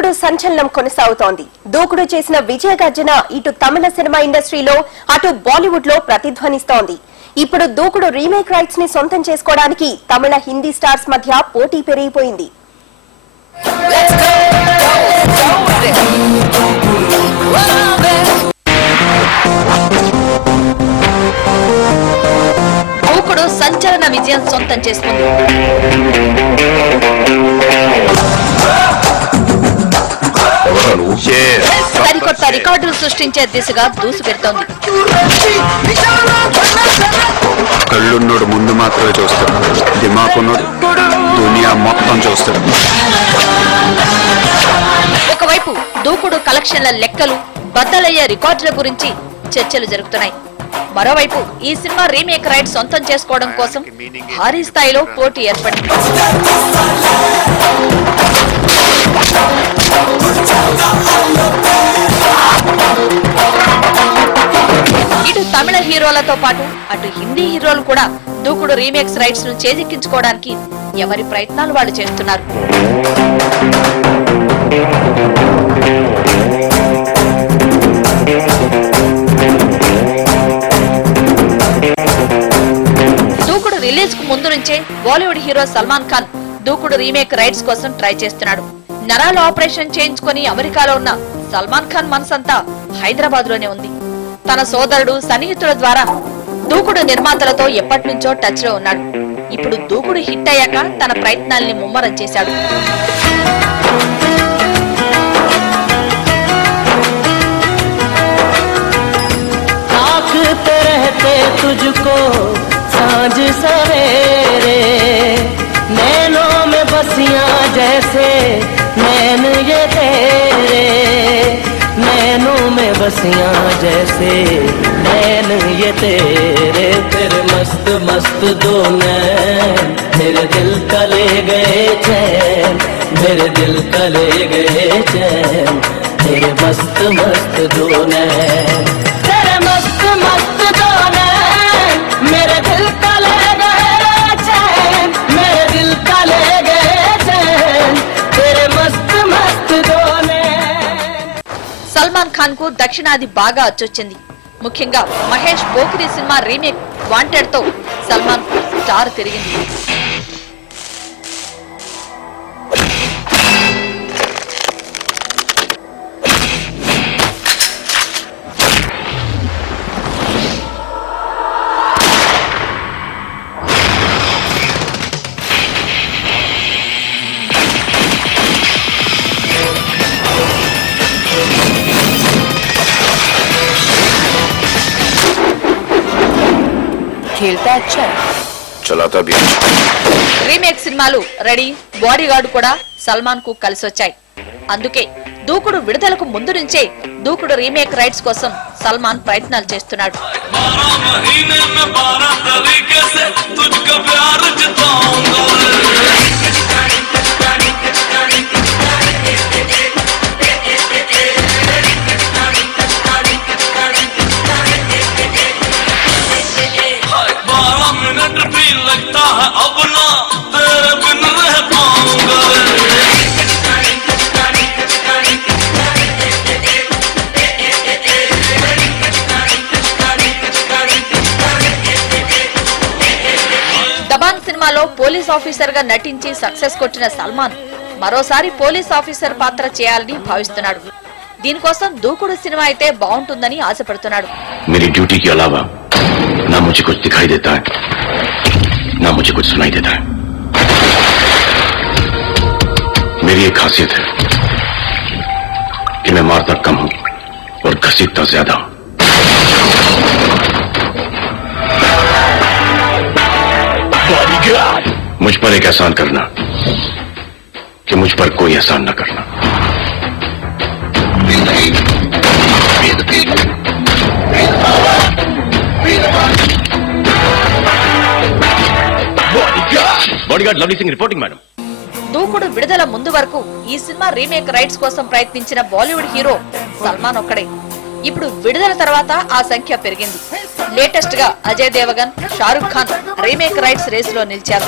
దూకుడు సంచలనం కొనసాగుతోంది. దూకుడు చేసిన విజయ గర్జన ఇటు తమిళ సినిమా ఇండస్ట్రీలో అటు బాలీవుడ్ లో ప్రతిధ్వనిస్తోంది. ఇప్పుడు దూకుడు రీమేక్ రైట్స్ ని సొంతం చేసుకోవడానికి తమిళ హిందీ స్టార్స్ మధ్య పోటీ పెరిగిపోయింది. దూకుడు సంచలన విజయం సొంతం చేసుకుంది. సరికొత్త రికార్డులు సృష్టించే దిశగా దూసుకెడుతోంది. కళ్ళున్నోడు ముందు మాత్రమే చూస్తాడు, దిమాకున్నోడు దునియా మొత్తం చూస్తాడు. ఒకవైపు దూకుడు కలెక్షన్ల లెక్కలు, బద్దలయ్యే రికార్డుల గురించి చర్చలు జరుగుతున్నాయి. మరోవైపు ఈ సినిమా రీమేక్ రైట్ సొంతం చేసుకోవడం కోసం భారీ స్థాయిలో పోటీ ఏర్పడింది. ఇటు తమిళ హీరోలతో పాటు అటు హిందీ హీరోలు కూడా దూకుడు రీమేక్స్ రైట్స్ ను చేజిక్కించుకోవడానికి ఎవరి ప్రయత్నాలు వాళ్ళు చేస్తున్నారు. దూకుడు రిలీజ్ కు ముందు నుంచే బాలీవుడ్ హీరో సల్మాన్ ఖాన్ దూకుడు రీమేక్ రైట్స్ కోసం ట్రై చేస్తున్నాడు. నరాల ఆపరేషన్ చేయించుకుని అమెరికాలో ఉన్న సల్మాన్ ఖాన్ మనసంతా హైదరాబాద్ లోనే ఉంది. తన సోదరుడు సన్నిహితుల ద్వారా దూకుడు నిర్మాతలతో ఎప్పటి నుంచో టచ్ లో ఉన్నాడు. ఇప్పుడు దూకుడు హిట్ అయ్యాక తన ప్రయత్నాల్ని ముమ్మరం చేశాడు. बसियां जैसे नैन ये तेरे तेरे मस्त मस्त दो नैन मेरे दिल का ले गए चैन मेरे दिल का ले गए चैन तेरे मस्त मस्त दो नैन तेरे मस्त मस्त दो नैन मेरे दिल का ले गए चैन मेरे दिल का ले गए चैन तेरे मस्त मस्त दो नैन. సల్మాన్ ఖాన్ కు దక్షిణాది బాగా అచ్చొచ్చింది. ముఖ్యంగా Mahesh Pokiri cinema remake wanted తో సల్మాన్ కు స్టార్ తిరిగింది. खेलता अच्छा है, చలాతా భీ. రీమేక్ సినిమాలు రెడీ, బాడీగార్డ్ కూడా సల్మాన్ కు కలిసొచ్చాయి. అందుకే దూకుడు విడుదలకు ముందు నుంచే దూకుడు రీమేక్ రైట్స్ కోసం సల్మాన్ ప్రయత్నాలు చేస్తున్నాడు. దబాన్ సినిమాలో పోలీస్ ఆఫీసర్ గా నటించి సక్సెస్ కొట్టిన సల్మాన్ మరోసారి పోలీస్ ఆఫీసర్ పాత్ర చేయాలని భావిస్తున్నాడు. దీనికోసం దూకుడు సినిమా అయితే బాగుంటుందని ఆశపడుతున్నాడు. मेरी ड्यूटी के अलावा ना मुझे कुछ दिखाई देता है ना मुझे कुछ सुनाई देता है. मेरी एक खासियत है कि मैं मारता कम हूं और घसीटता ज्यादा हूं. मुझ पर एक एहसान करना कि मुझ पर कोई एहसान न करना. Bodyguard lovely Singh reporting madam. దూకుడు విడుదల ముందు వరకు ఈ సినిమా రీమేక్ రైట్స్ కోసం ప్రయత్నించిన బాలీవుడ్ హీరో సల్మాన్ ఒక్కడే. ఇప్పుడు విడుదల తర్వాత ఆ సంఖ్య పెరిగింది. లేటెస్ట్ గా Ajay Devgan, Shahrukh Khan remake rights race లో నిలిచారు.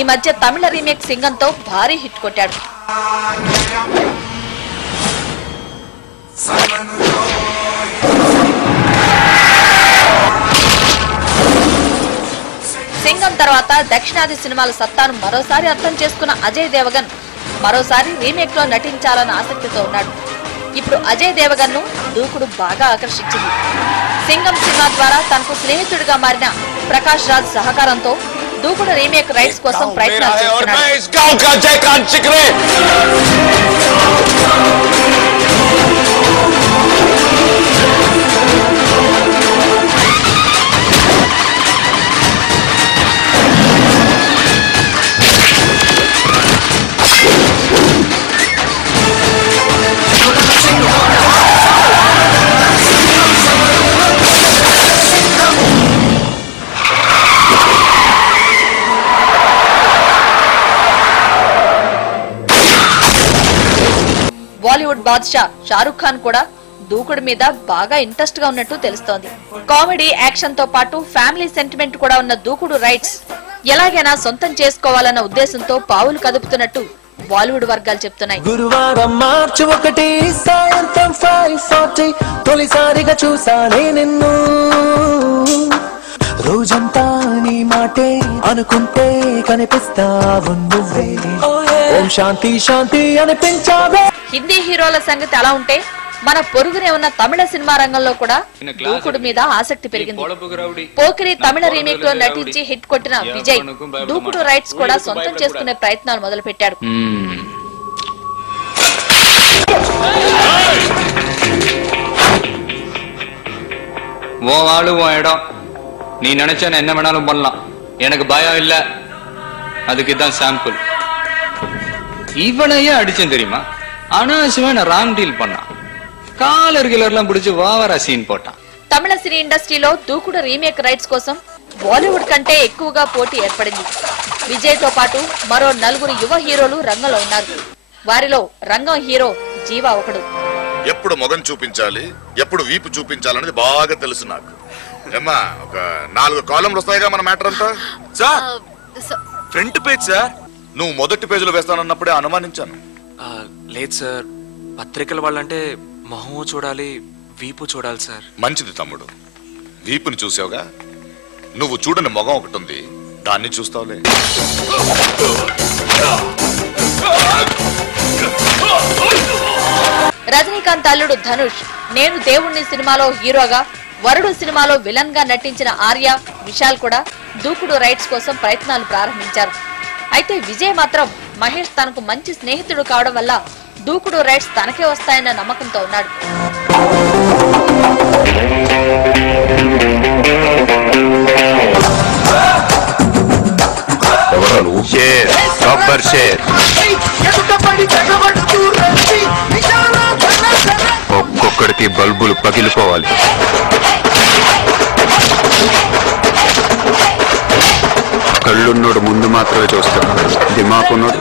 ఈ మధ్య తమిళ రీమేక్ సింగంతో భారీ హిట్ కొట్టాడు. సింగం తర్వాత దక్షిణాది సినిమాల సత్తాను మరోసారి అర్థం చేసుకున్న అజయ్ దేవగన్ మరోసారి రీమేక్ లో నటించాలన్న ఆసక్తితో ఉన్నాడు. ఇప్పుడు అజయ్ దేవగన్ ను దూకుడు బాగా ఆకర్షించింది. సింగం సినిమా ద్వారా తనకు స్నేహితుడిగా మారిన ప్రకాష్ రాజ్ సహకారంతో దూకుడు రీమేక్ రైట్స్ కోసం ప్రయత్నాలు చేస్తున్నాడు. బాలీవుడ్ బాద్షా షారుఖ్ ఖాన్ కూడా దూకుడు మీద బాగా ఇంట్రెస్ట్ గా ఉన్నట్టు తెలుస్తోంది. కామెడీ, యాక్షన్ తో పాటు ఫ్యామిలీ సెంటిమెంట్ కూడా ఉన్న దూకుడు రైట్స్ ఎలాగైనా సొంతం చేసుకోవాలన్న ఉద్దేశంతో పావులు కదుపుతున్నట్టు బాలీవుడ్ వర్గాలు చెప్తున్నాయి. గురువారం మార్చి 1 సాయంత్రం 5:40 తొలిసారిగా చూసానే నిన్ను. రోజంతా నీ మాటే అనుకుంటే కనిపిస్తావు నువ్వే. ఓం శాంతి శాంతి అనిపించావే. హిందీ హీరోల సంగతి అలా ఉంటే మన పొరుగునే ఉన్న తమిళ సినిమా రంగంలో కూడా దూకుడు మీద ఆసక్తి పెరిగింది. పోకిరి తమిళ రీమేక్ లో నటించి హిట్ కొట్టిన విజయ్ దూకుడు రైట్స్ కూడా సొంతం చేసుకునే ప్రయత్నాలు మొదలు పెట్టాడు. ஓ ஆளு உன் இடம், நீ நினைச்ச என்ன வேணாலும் பண்ணலாம், எனக்கு பயம் இல்ல. அதுக்கு தான் சாம்பிள். இவனையே அடிச்சேன் தெரியுமா, அனாவசியமா நான் ராங் டீல் பண்ணான். కాలర్ గిలర్లను పిడిచి ఓవర్ సీన్ పోటా. తమిళ సినీ ఇండస్ట్రీలో దూకుడు రీమేక్ రైట్స్ కోసం బాలీవుడ్ కంటే ఎక్కువగా పోటీ ఏర్పడింది. విజయ్ తో పాటు మరో 4 యువ హీరోలు రంగంలో ఉన్నారు. వారిలో రంగం హీరో జీవా ఒకడు. ఎప్పుడు మొగం చూపించాలి, ఎప్పుడు వీపు చూపించాలనేది బాగా తెలుసు నాకు. ఏమ్మా, ఒక 4 కాలమ్లు వస్తాయిగా మన మ్యాటర్ అంతా. Sir, front page sir. నువ్వు మొదటి పేజీలో వేస్తానన్నప్పుడే అనుమానించాను. లేదు సార్, పత్రికల వాళ్ళంటే మొహం చూడాలి, వీపు చూడాలి సార్. మంచిది తమ్ముడు, వీపుని చూసావుగా. నువ్వు చూడని మొగం ఒకటి ఉంది, దాన్ని చూస్తావులే. రజనీకాంత్ అల్లుడు ధనుష్ నేను దేవుణ్ణి సినిమాలో హీరోగా, వరుడు సినిమాలో విలన్ గా నటించిన ఆర్య, విశాల్ కూడా దూకుడు రైట్స్ కోసం ప్రయత్నాలు ప్రారంభించారు. అయితే విజయ్ మాత్రం మహేష్ తనకు మంచి స్నేహితుడు కావడం వల్ల దూకుడు రైట్స్ తనకే వస్తాయన్న నమ్మకంతో ఉన్నాడు. ఒక్కొక్కడికి బల్బులు పగిలిపోవాలి. కళ్ళున్నోడు ముందు మాత్రమే చూస్తాడు, దిమాకున్నోడు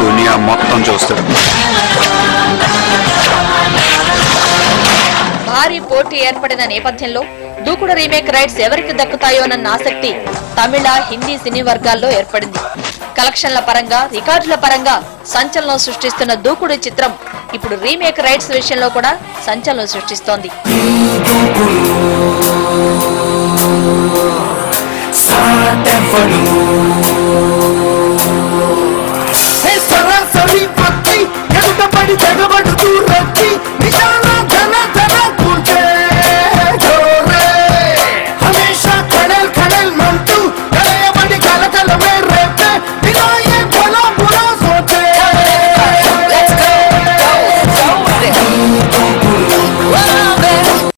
దునియా మొత్తం చూస్తాడు. భారీ పోటీ ఏర్పడిన నేపథ్యంలో దూకుడు రీమేక్ రైట్స్ ఎవరికి దక్కుతాయోనన్న ఆసక్తి తమిళ, హిందీ సినీ వర్గాల్లో ఏర్పడింది. కలెక్షన్ల పరంగా, రికార్డుల పరంగా సంచలనం సృష్టిస్తున్న దూకుడు చిత్రం ఇప్పుడు రీమేక్ రైట్స్ విషయంలో కూడా సంచలనం సృష్టిస్తోంది.